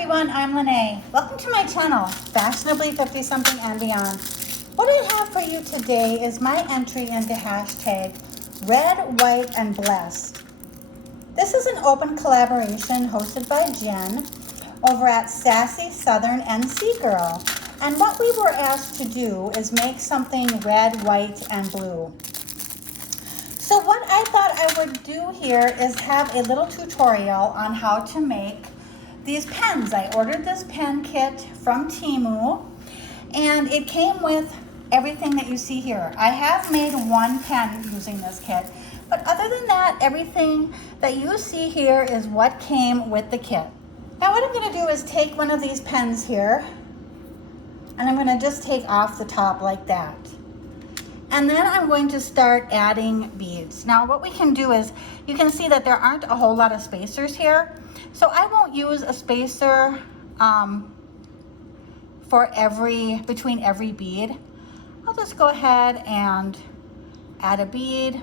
everyone, I'm Lene. Welcome to my channel, Fashionably 50 Something and Beyond. What I have for you today is my entry into hashtag Red, White, and Blessed. This is an open collaboration hosted by Jenn over at Sassy Southern NC Girl. And what we were asked to do is make something red, white, and blue. So what I thought I would do here is have a little tutorial on how to make these pens. I ordered this pen kit from Temu and it came with everything that you see here. I have made one pen using this kit, but other than that, everything that you see here is what came with the kit. Now what I'm going to do is take one of these pens here and I'm going to just take off the top like that. And then I'm going to start adding beads. Now what we can do is, you can see that there aren't a whole lot of spacers here. So I won't use a spacer between every bead. I'll just go ahead and add a bead,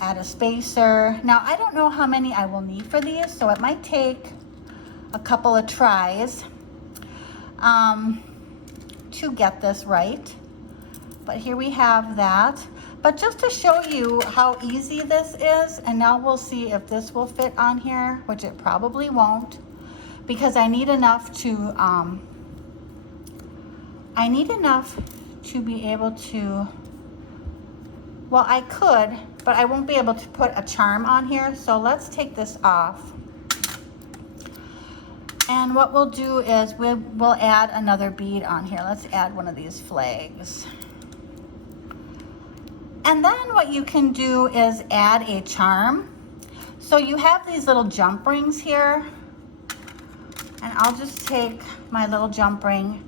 add a spacer. Now I don't know how many I will need for these, so it might take a couple of tries to get this right. But here we have that. But just to show you how easy this is, and now we'll see if this will fit on here, which it probably won't, because I need enough to be able to, well, I could, but I won't be able to put a charm on here. So let's take this off. And what we'll do is we'll add another bead on here. Let's add one of these flags. And then what you can do is add a charm. So you have these little jump rings here, and I'll just take my little jump ring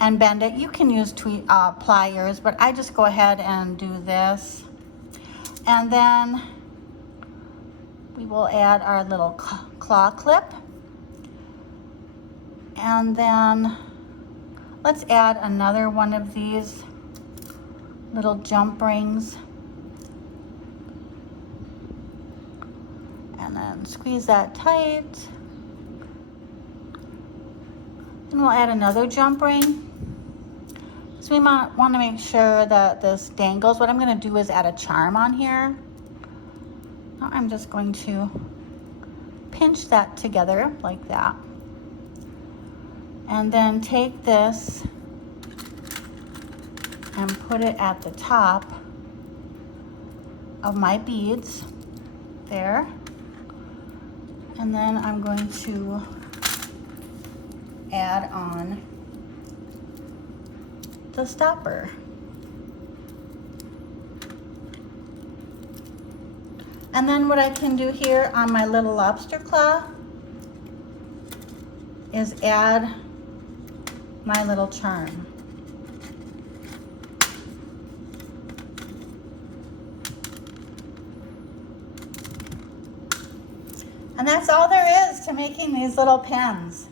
and bend it. You can use pliers, but I just go ahead and do this. And then we will add our little claw clip. And then let's add another one of these little jump rings, and then squeeze that tight. And we'll add another jump ring. So we want to make sure that this dangles. What I'm going to do is add a charm on here. Now I'm just going to pinch that together like that, and then take this and put it at the top of my beads there. And then I'm going to add on the stopper. And then what I can do here on my little lobster claw is add my little charm. And that's all there is to making these little pens.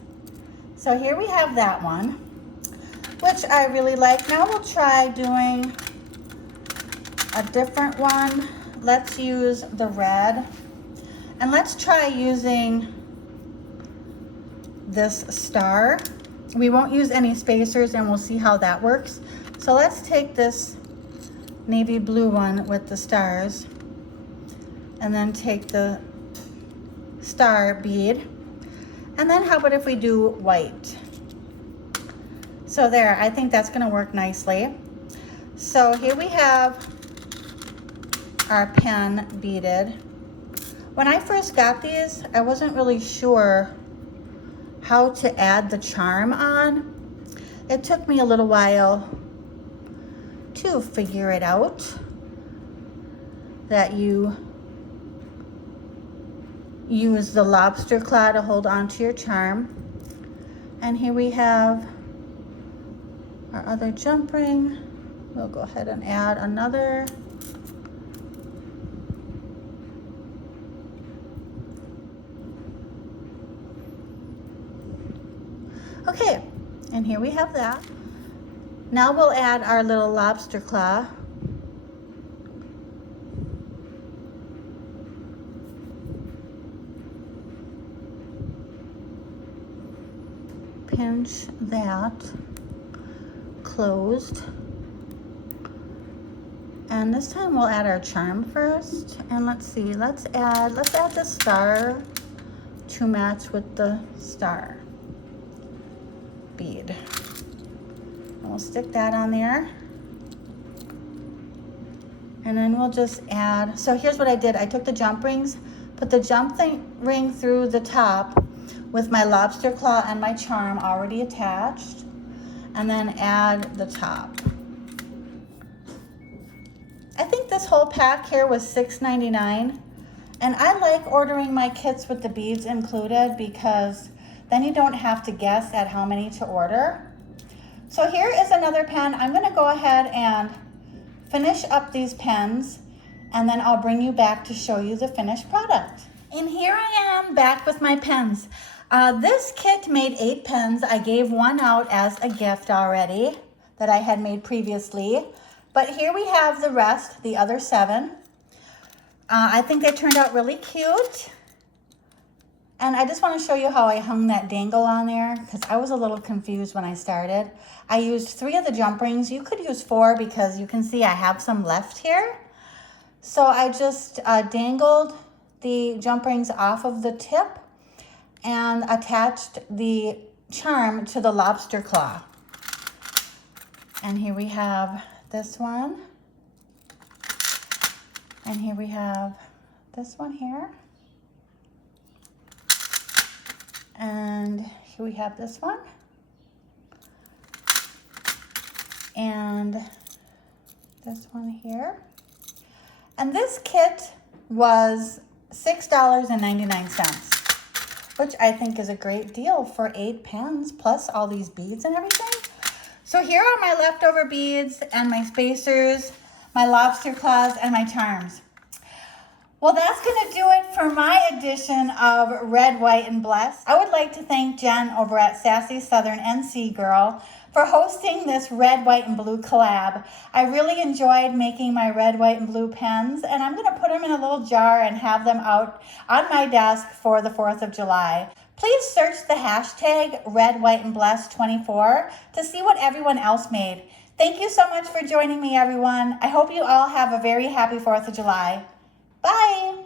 So here we have that one, which I really like. Now we'll try doing a different one. Let's use the red. And let's try using this star. We won't use any spacers and we'll see how that works. So let's take this navy blue one with the stars and then take the star bead, and then how about if we do white? So there, I think that's going to work nicely. So here we have our pen beaded. When I first got these, I wasn't really sure how to add the charm on. It took me a little while to figure it out, that you use the lobster claw to hold on to your charm. And here we have our other jump ring. We'll go ahead and add another. Okay, and here we have that. Now we'll add our little lobster claw. pinch that closed. And this time we'll add our charm first. And let's see, let's add the star to match with the star bead. And we'll stick that on there. And then we'll just add, so here's what I did. I took the jump rings, put the jump ring through the top with my lobster claw and my charm already attached, and then add the top. I think this whole pack here was $6.99, and I like ordering my kits with the beads included because then you don't have to guess at how many to order. So here is another pen. I'm gonna go ahead and finish up these pens, and then I'll bring you back to show you the finished product. And here I am back with my pens. This kit made 8 pens. I gave one out as a gift already that I had made previously. But here we have the rest, the other 7. I think they turned out really cute. And I just want to show you how I hung that dangle on there because I was a little confused when I started. I used 3 of the jump rings. You could use 4 because you can see I have some left here. So I just dangled the jump rings off of the tip and attached the charm to the lobster claw. And here we have this one. And here we have this one here. And here we have this one. And this one here. And this kit was $6.99, which I think is a great deal for 8 pens plus all these beads and everything. So here are my leftover beads and my spacers, my lobster claws, and my charms. Well, that's going to do it for my edition of Red, White, and Blessed. I would like to thank Jen over at Sassy Southern NC Girl for hosting this red, white, and blue collab. I really enjoyed making my red, white, and blue pens, and I'm going to put them in a little jar and have them out on my desk for the 4th of July. Please search the hashtag Red, White, and Blessed 24 to see what everyone else made. Thank you so much for joining me, everyone. I hope you all have a very happy 4th of July. Bye.